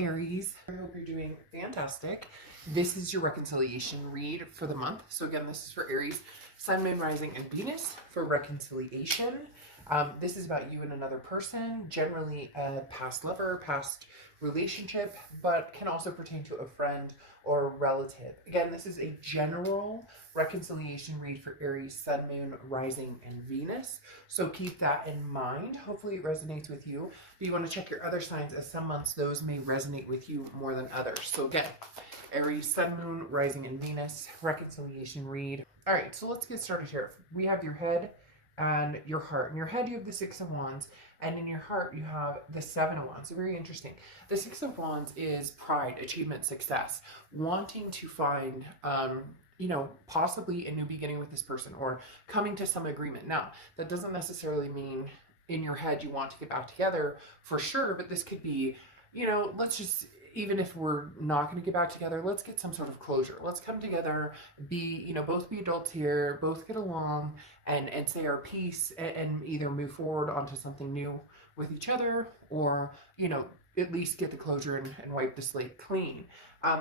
Aries, I hope you're doing fantastic. This is your reconciliation read for the month. So again, this is for Aries, Sun, Moon, Rising, and Venus for reconciliation. This is about you and another person, generally a past lover, past relationship, but can also pertain to a friend or a relative. Again, this is a general reconciliation read for Aries, Sun, Moon, Rising, and Venus. So keep that in mind. Hopefully it resonates with you. But you want to check your other signs, as some months those may resonate with you more than others. So again, Aries, Sun, Moon, Rising, and Venus, reconciliation read. All right, so let's get started here. We have your head and your heart. In your head, you have the Six of Wands, and in your heart, you have the Seven of Wands. So very interesting. The Six of Wands is pride, achievement, success, wanting to find, possibly a new beginning with this person or coming to some agreement. Now, that doesn't necessarily mean in your head you want to get back together for sure, but this could be, let's just, even if we're not going to get back together, let's get some sort of closure. Let's come together, both be adults here, both get along and say our piece and either move forward onto something new with each other or, at least get the closure and wipe the slate clean.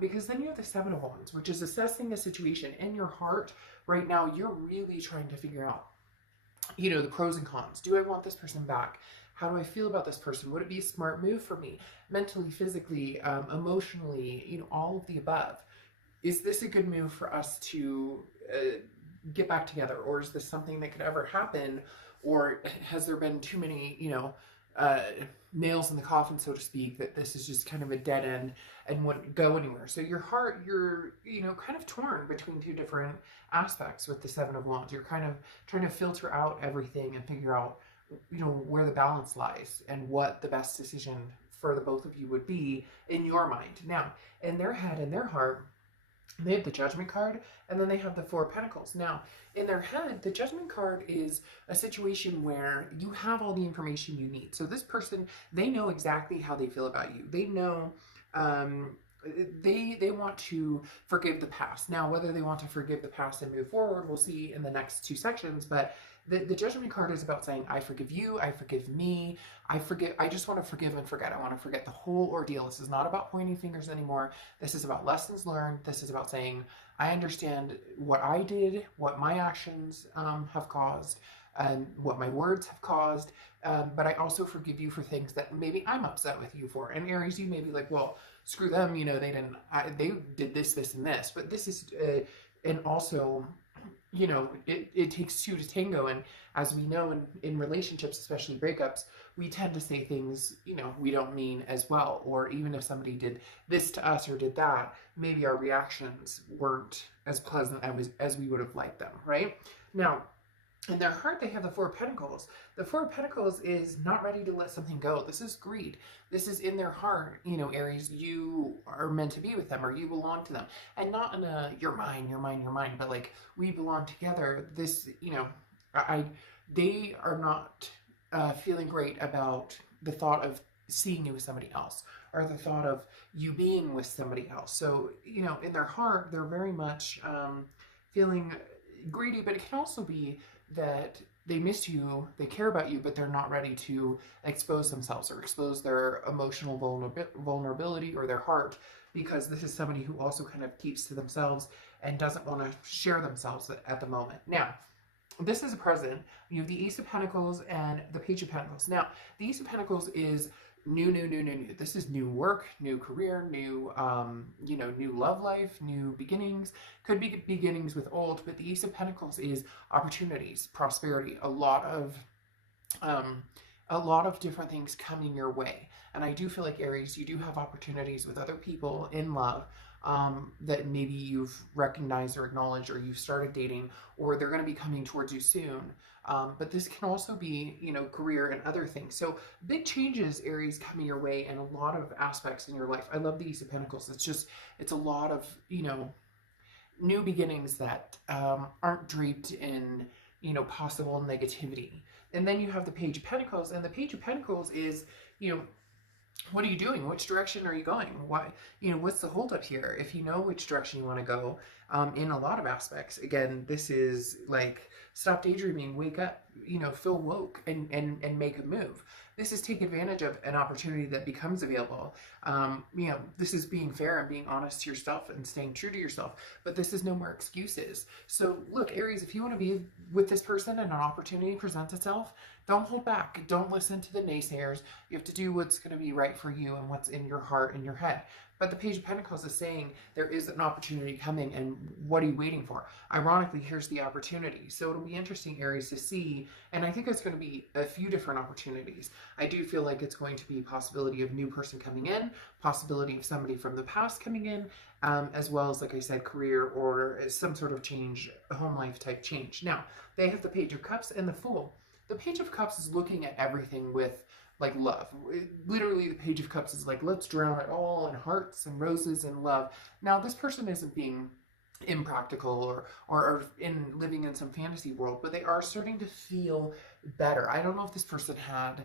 Because then you have the Seven of Wands, which is assessing a situation in your heart. Right now, you're really trying to figure out, the pros and cons. Do I want this person back? How do I feel about this person? Would it be a smart move for me? Mentally, physically, emotionally, all of the above. Is this a good move for us to get back together? Or is this something that could ever happen? Or has there been too many, nails in the coffin, so to speak, that this is just kind of a dead end and wouldn't go anywhere? So your heart, you're, kind of torn between two different aspects with the Seven of Wands. You're kind of trying to filter out everything and figure out, where the balance lies and what the best decision for the both of you would be in your mind. Now, in their head and their heart, they have the Judgment card, and then they have the Four of Pentacles. Now, in their head, the Judgment card is a situation where you have all the information you need. So this person, they know exactly how they feel about you. They know, they want to forgive the past. Now, whether they want to forgive the past and move forward, we'll see in the next two sections, but the Judgment card is about saying, I forgive you, I forgive me, I just want to forgive and forget. I want to forget the whole ordeal. This is not about pointing fingers anymore. This is about lessons learned. This is about saying, I understand what I did, what my actions have caused, and what my words have caused, but I also forgive you for things that maybe I'm upset with you for. And Aries, you may be like, well, screw them, they did this, this, and this. But this is, and also, it takes two to tango. And as we know in relationships, especially breakups, we tend to say things, we don't mean as well. Or even if somebody did this to us or did that, maybe our reactions weren't as pleasant as we would have liked them, right? Now, in their heart, they have the Four of Pentacles. The Four of Pentacles is not ready to let something go. This is greed. This is in their heart, Aries, you are meant to be with them or you belong to them. And not in a, you're mine, but like, we belong together. This, they are not feeling great about the thought of seeing you with somebody else or the thought of you being with somebody else. So, in their heart, they're very much feeling greedy, but it can also be that they miss you, they care about you, but they're not ready to expose themselves or expose their emotional vulnerability or their heart, because this is somebody who also kind of keeps to themselves and doesn't want to share themselves at the moment. Now, this is a present. You have the Ace of Pentacles and the Page of Pentacles. Now, the Ace of Pentacles is new. This is new work, new career, new, new love life, new beginnings. Could be beginnings with old, but the Ace of Pentacles is opportunities, prosperity, a lot of different things coming your way. And I do feel like, Aries, you do have opportunities with other people in love that maybe you've recognized or acknowledged, or you've started dating, or they're going to be coming towards you soon. But this can also be, career and other things. So big changes, Aries, coming your way in a lot of aspects in your life. I love the Ace of Pentacles. It's a lot of, new beginnings that aren't draped in, possible negativity. And then you have the Page of Pentacles, and the Page of Pentacles is, what are you doing? Which direction are you going? Why, what's the holdup here? If you know which direction you want to go, in a lot of aspects, again, this is like, stop daydreaming, wake up, feel woke and make a move. This is take advantage of an opportunity that becomes available. You know, this is being fair and being honest to yourself and staying true to yourself, but this is no more excuses. So look, Aries, if you want to be with this person and an opportunity presents itself, don't hold back. Don't listen to the naysayers. You have to do what's going to be right for you and what's in your heart and your head. But the Page of Pentacles is saying there is an opportunity coming, and what are you waiting for? Ironically, here's the opportunity. So it'll be interesting, Aries, to see, and I think it's going to be a few different opportunities. I do feel like it's going to be possibility of new person coming in, possibility of somebody from the past coming in, as well as, like I said, career or some sort of change, a home life type change. Now, they have the Page of Cups and the Fool. The Page of Cups is looking at everything with like love. Literally, the Page of Cups is like, let's drown it all in hearts and roses and love. Now, this person isn't being impractical or in living in some fantasy world, but they are starting to feel better. I don't know if this person had,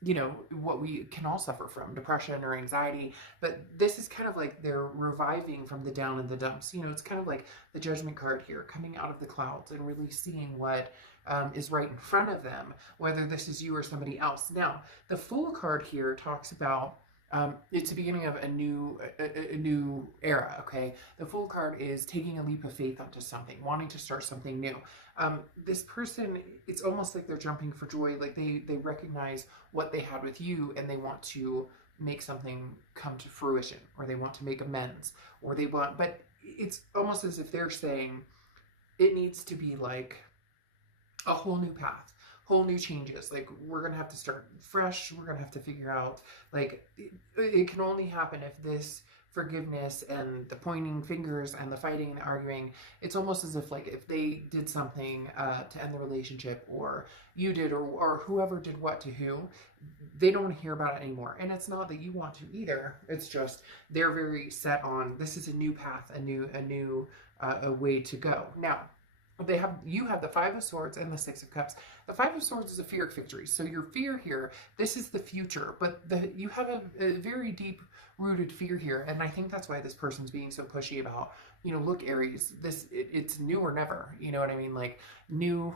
you know, what we can all suffer from, depression or anxiety, but this is kind of like they're reviving from the down in the dumps. You know, it's kind of like the Judgment card here, coming out of the clouds and really seeing what is right in front of them, whether this is you or somebody else. Now, the Fool card here talks about it's the beginning of a new era, okay? The Fool card is taking a leap of faith onto something, wanting to start something new. This person, it's almost like they're jumping for joy, like they recognize what they had with you and they want to make something come to fruition, or they want to make amends, or they want, but it's almost as if they're saying it needs to be like a whole new path, whole new changes. Like, we're going to have to start fresh. We're going to have to figure out, like, it can only happen if this forgiveness and the pointing fingers and the fighting and the arguing, it's almost as if, like, if they did something to end the relationship, or you did, or whoever did what to who, they don't want to hear about it anymore. And it's not that you want to either. It's just they're very set on, this is a new path, a new way to go. Now, you have the Five of Swords and the Six of Cups. The Five of Swords is a fear of victory. So your fear here, this is the future, but you have a very deep rooted fear here. And I think that's why this person's being so pushy about, you know, look, Aries, it's new or never. You know what I mean? Like new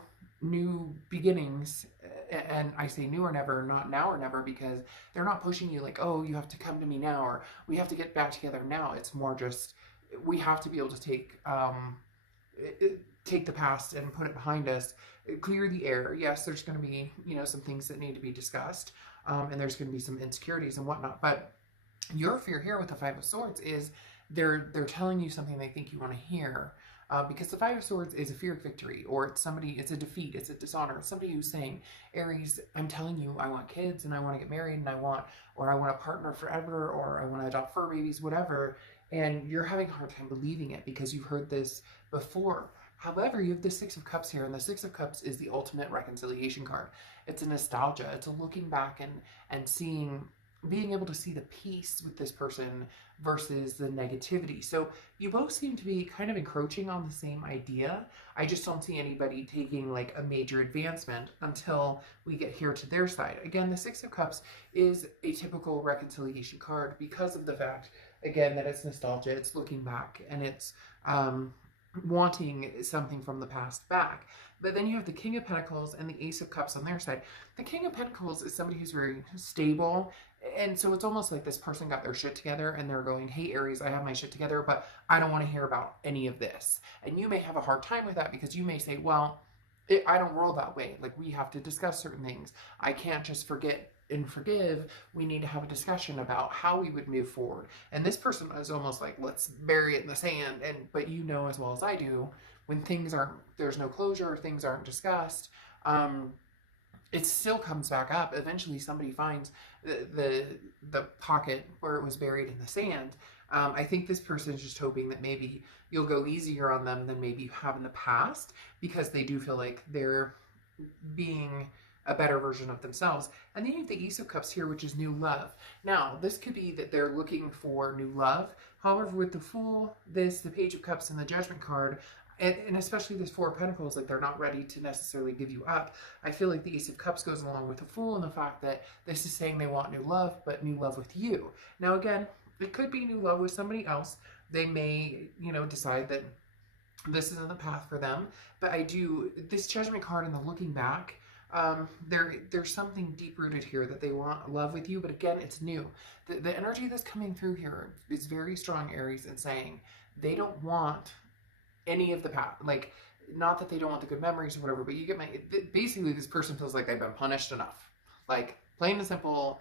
beginnings. And I say new or never, not now or never, because they're not pushing you like, oh, you have to come to me now, or we have to get back together now. It's more just, we have to be able to take the past and put it behind us, clear the air. Yes, there's going to be, you know, some things that need to be discussed, and there's going to be some insecurities and whatnot. But your fear here with the Five of Swords is they're telling you something they think you want to hear, because the Five of Swords is a fear of victory, or it's a defeat, it's a dishonor. It's somebody who's saying, Aries, I'm telling you, I want kids and I want to get married and I want a partner forever, or I want to adopt fur babies, whatever. And you're having a hard time believing it because you've heard this before. However, you have the Six of Cups here, and the Six of Cups is the ultimate reconciliation card. It's a nostalgia. It's a looking back and seeing, being able to see the peace with this person versus the negativity. So you both seem to be kind of encroaching on the same idea. I just don't see anybody taking like a major advancement until we get here to their side. Again, the Six of Cups is a typical reconciliation card because of the fact, again, that it's nostalgia, it's looking back, and it's wanting something from the past back. But then you have the King of Pentacles and the Ace of Cups on their side. The King of Pentacles is somebody who's very stable, and so it's almost like this person got their shit together and they're going, hey, Aries, I have my shit together, but I don't want to hear about any of this. And you may have a hard time with that because you may say, well, I don't roll that way. Like, we have to discuss certain things. I can't just forget and forgive. We need to have a discussion about how we would move forward. And this person is almost like, let's bury it in the sand. But you know as well as I do, when things aren't, there's no closure, things aren't discussed, it still comes back up. Eventually somebody finds the pocket where it was buried in the sand. I think this person is just hoping that maybe you'll go easier on them than maybe you have in the past, because they do feel like they're being a better version of themselves. And then you have the Ace of Cups here, which is new love. Now, this could be that they're looking for new love. However, with the Fool, the Page of Cups, and the Judgment card, and especially this Four of Pentacles, like they're not ready to necessarily give you up. I feel like the Ace of Cups goes along with the Fool and the fact that this is saying they want new love, but new love with you. Now, again, it could be new love with somebody else. They may, you know, decide that this isn't the path for them. But this Judgment card and the looking back, There's something deep rooted here that they want love with you, but again, it's new. The energy that's coming through here is very strong, Aries, in saying they don't want any of the past. Like, not that they don't want the good memories or whatever, but you get my, basically this person feels like they've been punished enough. Like, plain and simple,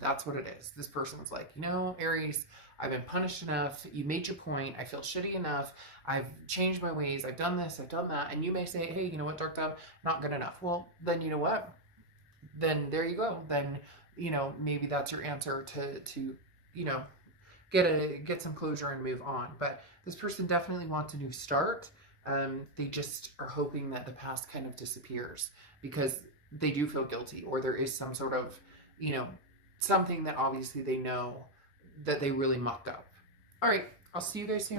that's what it is. This person's like, you know, Aries, I've been punished enough. You made your point. I feel shitty enough. I've changed my ways. I've done this. I've done that. And you may say, hey, you know what, Dark Dove, not good enough. Well, then you know what? Then there you go. Then, you know, maybe that's your answer to you know, get some closure and move on. But this person definitely wants a new start. They just are hoping that the past kind of disappears because they do feel guilty, or there is some sort of, you know, something that obviously they know that they really mucked up. All right, I'll see you guys soon.